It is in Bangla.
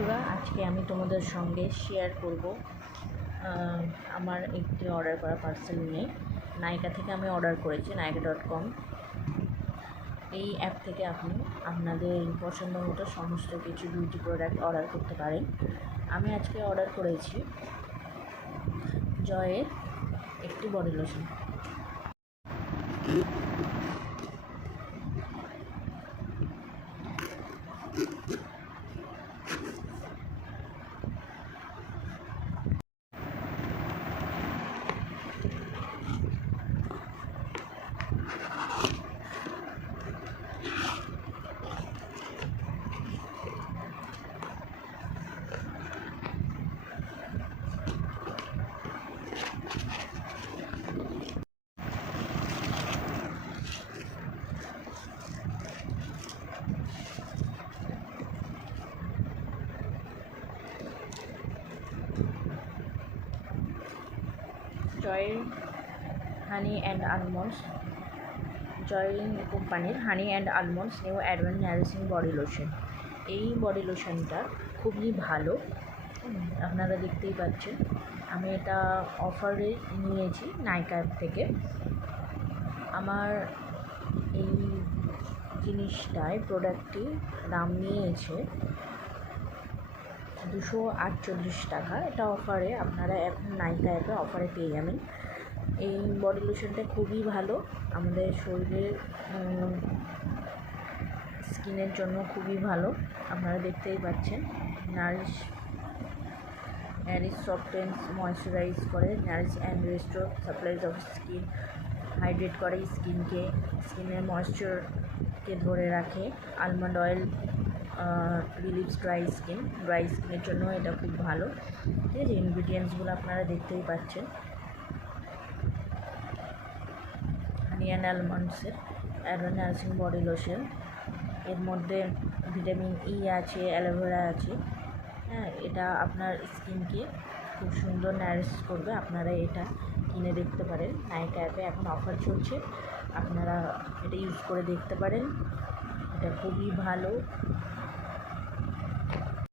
বন্ধুরা, আজকে আমি তোমাদের সঙ্গে শেয়ার করব আমার একটি অর্ডার করা পার্সেল নিয়ে। নাইকা থেকে আমি অর্ডার করেছি, naika.com। এই অ্যাপ থেকে আপনি আপনাদের পছন্দ মতো সমস্ত কিছু বিউটি প্রোডাক্ট অর্ডার করতে পারেন। আমি আজকে অর্ডার করেছি জয়ের একটি বডি লোশন। জয়ের হানি অ্যান্ড আলমন্ডস, জয় কোম্পানির honey and almonds new advance nourishing body lotion. এই বডি লোশনটা খুবই ভালো, আপনারা দেখতেই পাচ্ছেন। আমি এটা অফারে নিয়েছি নাইকা অ্যাপ থেকে। আমার এই জিনিসটায় প্রোডাক্টটি দাম নিয়েছে 248 টাকা। এটা অফারে, আপনারা এখন নাইকা অ্যাপে অফারে পেয়ে যাবেন। এই বডি লোশনটা খুবই ভালো, আমাদের শরীরের স্কিনের জন্য খুবই ভালো। আপনারা দেখতেই পাচ্ছেন, নারিশ সফটেন্স, ময়শ্চারাইজ করে, Nourish and restore supplies of skin, hydrate করে স্কিনের ময়েশ্চারকে ধরে রাখে। আলমন্ড অয়েল রিলিভস ড্রাই স্কিনের জন্য এটা খুব ভালো। ঠিক আছে, ইনগ্রিডিয়েন্টসগুলো আপনারা দেখতেই পাচ্ছেন। হানি অ্যান্ড আলমন্ডসের অ্যাডভান্স নারিশিং বডি লোশন, এর মধ্যে ভিটামিন ই আছে, অ্যালোভেরা আছে। হ্যাঁ, এটা আপনার স্কিনকে খুব সুন্দর নারিশ করবে। আপনারা এটা কিনে দেখতে পারেন, নাইকা অ্যাপে এখন অফার চলছে, আপনারা এটা ইউজ করে দেখতে পারেন। এটা খুবই ভালো।